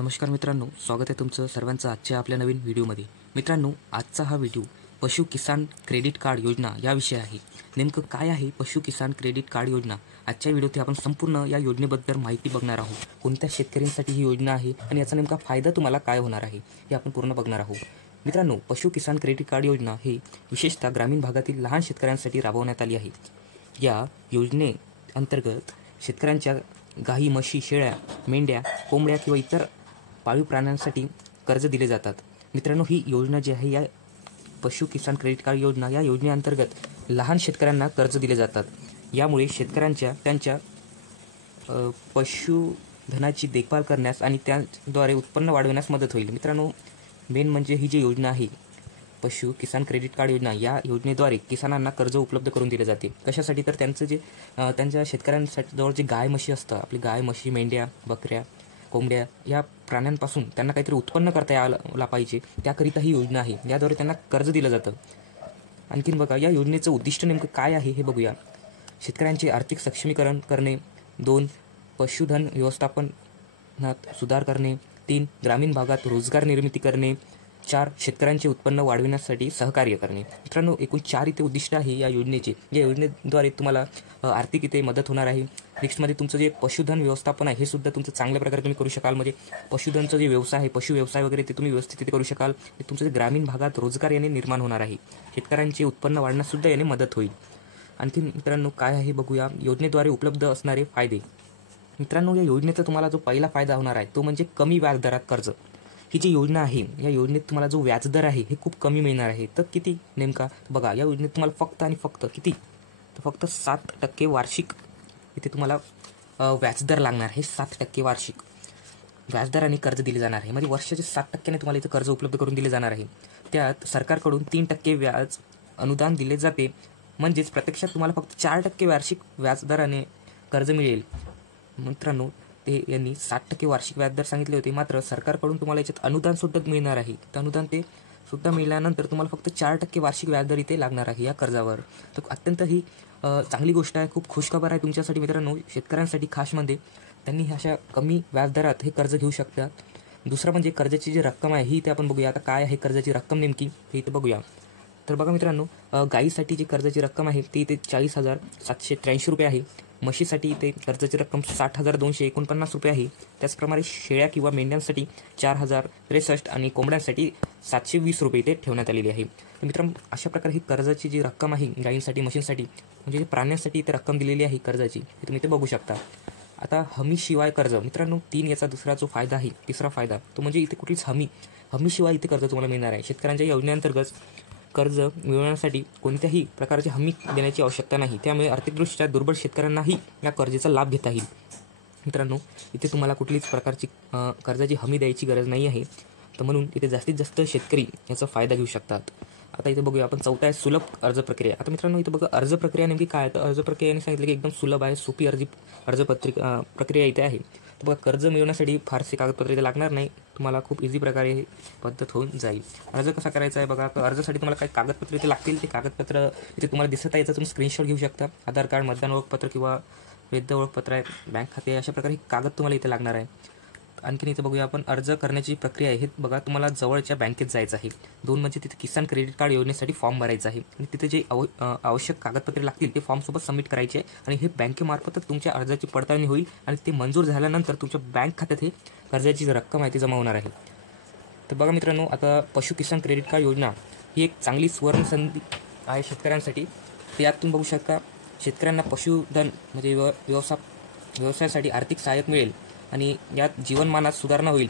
नमस्कार मित्रांनो, स्वागत आहे तुमचं सर्वांचं आजच्या आपल्या नवीन व्हिडिओमध्ये। मित्रांनो, आजचा हा व्हिडिओ पशु किसान क्रेडिट कार्ड योजना याविषयी आहे। नेमकं काय आहे पशु किसान क्रेडिट कार्ड योजना? आजच्या व्हिडिओत आपण संपूर्ण या योजनेबद्दल माहिती बघणार आहोत। कोणत्या शेतकऱ्यांसाठी ही योजना आहे आणि याचा नेमका फायदा तुम्हाला काय होणार आहे हे आपण पूर्ण बघणार आहोत। मित्रांनो, पशु किसान क्रेडिट कार्ड योजना ही विशेषतः ग्रामीण भागातील लहान शेतकऱ्यांसाठी राबवण्यात आली आहे। या योजनेअंतर्गत शेतकऱ्यांच्या गाई, म्हशी, शेळ्या, मेंढ्या, कोंबड्या किंवा इतर पाळीव प्राण्यांसाठी कर्ज दिले जातात। मित्रांनो, ही योजना जी आहे या पशु किसान क्रेडिट कार्ड योजना या योजनेअंतर्गत लहान शेतकऱ्यांना कर्ज दिले जातात। यामुळे शेतकऱ्यांच्या त्यांच्या पशुधनाची देखभाल करण्यास आणि त्याद्वारे उत्पन्न वाढवण्यास मदत होईल। मित्रांनो, मेन म्हणजे ही जी योजना आहे पशु किसान क्रेडिट कार्ड योजना, या योजनेद्वारे किसानांना कर्ज उपलब्ध करून दिले जाते। कशासाठी? तर त्यांचं जे त्यांच्या शेतकऱ्यांसाठी जवळ जे गाय म्हशी असतं, आपली गाय म्हशी, मेंढ्या, बकऱ्या, कोंबड्या या प्राण्यांपासून त्यांना काहीतरी उत्पन्न करता यायला पाहिजे, त्याकरिता ही योजना आहे। याद्वारे त्यांना कर्ज दिलं जातं। आणखीन बघा, या योजनेचं उद्दिष्ट नेमकं काय आहे हे बघूया। शेतकऱ्यांचे आर्थिक सक्षमीकरण करणे, 2 पशुधन व्यवस्थापनात सुधार करणे, 3 ग्रामीण भागात रोजगार निर्मिती करणे, 4 शेतकऱ्यांचे उत्पन्न वाढविण्यासाठी सहकार्य करणे। मित्रांनो, एकूण 4 इथे उद्दिष्ट आहे या योजनेचे। या योजनेद्वारे तुम्हाला आर्थिक इथे मदत होणार आहे। नेक्स्टमध्ये तुमचं जे पशुधन व्यवस्थापन आहे हे सुद्धा तुमचं चांगल्या प्रकारे तुम्ही करू शकाल। म्हणजे पशुधनचं जे व्यवसाय आहे, पशु व्यवसाय वगैरे, ते तुम्ही व्यवस्थित इथे करू शकाल। तुमचं जे ग्रामीण भागात रोजगार याने निर्माण होणार आहे, शेतकऱ्यांचे उत्पन्न वाढण्यास सुद्धा याने मदत होईल। आणखी मित्रांनो, काय आहे बघूया योजनेद्वारे उपलब्ध असणारे फायदे। मित्रांनो, या योजनेचा तुम्हाला जो पहिला फायदा होणार आहे तो म्हणजे कमी व्याजदरात कर्ज। ही जी योजना आहे या योजनेत तुम्हाला जो व्याजदर आहे हे खूप कमी मिळणार आहे। तर किती नेमका बघा, या योजनेत तुम्हाला फक्त आणि फक्त किती, तर फक्त 7% वार्षिक इथे तुम्हाला व्याजदर लागणार आहे। 7% वार्षिक व्याजदराने कर्ज दिले जाणार आहे। म्हणजे वर्षाचे 7%ने तुम्हाला इथे कर्ज उपलब्ध करून दिले जाणार आहे। त्यात सरकारकडून 3% व्याज अनुदान दिले जाते। म्हणजेच प्रत्यक्षात तुम्हाला फक्त 4% वार्षिक व्याजदराने कर्ज मिळेल। मित्रांनो, ते यांनी 7% वार्षिक व्याजदर सांगितले होते, मात्र सरकारकडून तुम्हाला याच्यात अनुदान सुद्धा मिळणार आहे। तर अनुदान ते सुद्धा मिळाल्यानंतर तुम्हाला फक्त 4% वार्षिक व्याजदर इथे लागणार आहे या कर्जावर। तर अत्यंत ही चांगली गोष्ट आहे, खूप खुशखबर आहे तुमच्यासाठी मित्रांनो। शेतकऱ्यांसाठी खास म्हणजे त्यांनी अशा कमी व्याजदरात हे कर्ज घेऊ शकतात। दुसरं म्हणजे कर्जाची जी रक्कम आहे ही इथे आपण बघूया। आता काय आहे कर्जाची रक्कम नेमकी हे इथे बघूया। तर बघा मित्रांनो, गाईसाठी जी कर्जाची रक्कम आहे ती इथे 40,783 रुपये आहे। म्हशीसाठी इथे कर्जाची रक्कम 60,249 रुपये आहे। त्याचप्रमाणे शेळ्या किंवा मेंढ्यांसाठी 4,063 आणि कोंबड्यांसाठी 720 रुपये इथे ठेवण्यात आलेली आहे। तर मित्रांनो, अशा प्रकारे ही कर्जाची जी रक्कम आहे गायींसाठी, म्हशींसाठी म्हणजे प्राण्यांसाठी इथे रक्कम दिलेली आहे कर्जाची, हे तुम्ही इथे बघू शकता। आता हमीशिवाय कर्ज। मित्रांनो, 3 याचा दुसरा जो फायदा आहे, तिसरा फायदा तो म्हणजे इथे कुठलीच हमीशिवाय इथे कर्ज तुम्हाला मिळणार आहे। शेतकऱ्यांच्या योजनेअंतर्गत कर्ज मिळवण्यासाठी कोणत्याही प्रकारची हमी देण्याची आवश्यकता नाही। त्यामुळे आर्थिकदृष्ट्या दुर्बल शेतकऱ्यांनाही या कर्जाचा लाभ घेता येईल। मित्रांनो, इथे तुम्हाला कुठलीच प्रकारची कर्जाची हमी द्यायची गरज नाही आहे। तर म्हणून इथे जास्तीत जास्त शेतकरी याचा फायदा घेऊ शकतात। आता इथे बघूया आपण, चौथा आहे सुलभ अर्ज प्रक्रिया। आता मित्रांनो, इथे बघा अर्ज प्रक्रिया नेमकी काय आहे। तर अर्ज प्रक्रियेने सांगितलं की एकदम सुलभ आहे, सोपी प्रक्रिया इथे आहे। तर बघा, कर्ज मिळवण्यासाठी फारसे कागदपत्रे इथे लागणार नाही, तुम्हाला खूप इझी प्रकारे ही पद्धत होऊन जाईल। अर्ज कसा करायचा आहे बघा। तर अर्जासाठी तुम्हाला काही कागदपत्रे इथे लागतील, ते कागदपत्र इथे तुम्हाला दिसत आहे, याचा तुम्ही स्क्रीनशॉट घेऊ शकता। आधार कार्ड, मतदान ओळखपत्र किंवा वैध ओळखपत्र आहे, बँक खाते, अशा प्रकारे कागद तुम्हाला इथे लागणार आहे। आणखीन इथे बघूया आपण, अर्ज करण्याची प्रक्रिया आहे हे बघा। तुम्हाला जवळच्या बँकेत जायचं आहे। 2 म्हणजे तिथे किसान क्रेडिट कार्ड योजनेसाठी फॉर्म भरायचा आहे आणि तिथे जे आवश्यक कागदपत्रे लागतील ते फॉर्मसोबत सबमिट करायचे आहे आणि हे बँकेमार्फतच तुमच्या अर्जाची पडताळणी होईल आणि ते मंजूर झाल्यानंतर तुमच्या बँक खात्यात हे कर्जाची जी रक्कम आहे ती जमा होणार आहे। तर बघा मित्रांनो, आता पशु किसान क्रेडिट कार्ड योजना ही एक चांगली सुवर्ण संधी आहे शेतकऱ्यांसाठी। ते यात तुम्ही बघू शकता, शेतकऱ्यांना पशुधन म्हणजे व्यवसायासाठी आर्थिक सहाय्यक मिळेल आणि यात जीवनमानात सुधारणा होईल